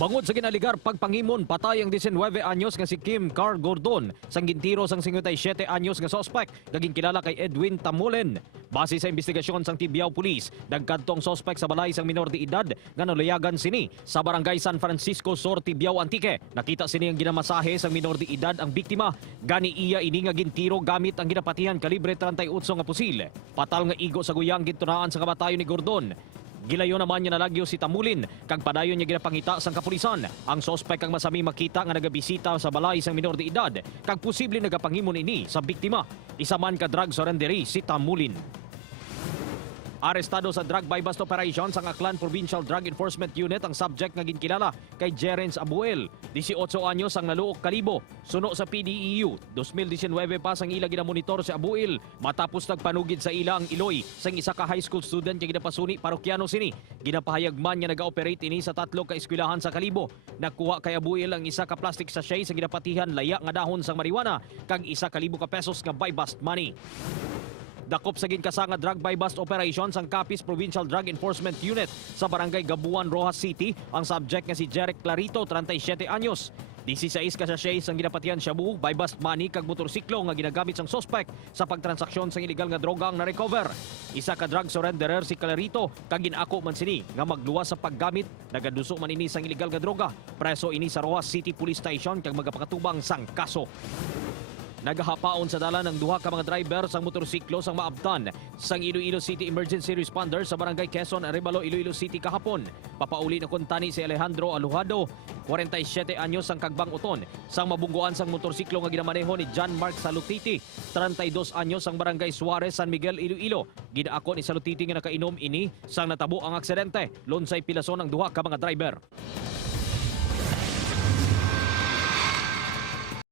Bangod sa ginaligar pagpangimon, patay ang 19 anyos nga si Kim Carl Gordon sang gintiro sang 57 anyos nga suspect gaging kilala kay Edwin Tamulen. Base sa investigasyon sang Tibiao Police, nagkadtong suspect sa balay sang minor de edad nga nalayagan sini sa barangay San Francisco Sur, Tibiao Antique. Nakita sini ang ginamasahe sang minor de edad ang biktima. Gani iya ini nga gintiro gamit ang ginapatihan kalibre 38 nga pusil. Patal nga igo sa guyang gintunaan sa kamatayon ni Gordon. Gilayo naman niya nalagyo si Tamulin kag padayon niya ginapangita sang kapulisan. Ang sospek ang masami makita nga nagabisita sa balay sang minor de edad kag posible nagapangimon ini sa biktima. Isa man ka drug surrendery si Tamulin. Arestado sa drug buy bust operation sang Aklan Provincial Drug Enforcement Unit ang subject nga ginkilala kay Jerens Abuel. 18 anyos ang naluok kalibo. Suno sa PDEU, 2019 pa sang ila ginamonitor si Abuel matapos nagpanugid sa ila ang iloy sang isa ka high school student nga ginapasuni parokyano sini. Ginapahayag man nga naga-operate ini sa 3 ka eskwelahan sa kalibo. Nakuha kay Abuel ang isa ka plastic sachet sa ginapatihan laya nga dahon sang marijuana kag 1,000 ka pesos nga buy bust money. Dakop sa ginkasa nga drug buy bust operation sang Capiz Provincial Drug Enforcement Unit sa barangay Gabuan, Rojas City ang subject nga si Jeric Clarito, 37 anyos. 16 ka sachet sang ginapatihan shabu, buy bust money kag motorsiklo nga ginagamit sang suspect sa pagtransaksyon sang illegal nga droga ang na-recover. Isa ka drug surrenderer si Clarito kag ginako man sini nga magluwas sa paggamit, nagaduso man ini sang illegal nga droga. Preso ini sa Rojas City Police Station kag magapakatubang sang kaso. Nagahapaon sa dalan ng duha ka mga driver sang motorsiklo sang maabtan sang Iloilo City Emergency Responder sa barangay Quezon, Arevalo, Iloilo City kahapon. Papauli na kuntani si Alejandro Alujado, 47 anyos sang kagbang uton, sang mabungguan sang motorsiklo nga ginamaneho ni John Mark Salutiti, 32 anyos sang barangay Suarez, San Miguel, Iloilo. Ginaako ni Salutiti nga nakainom ini sang natabo ang aksidente. Lonsay pilason ang duha ka mga driver.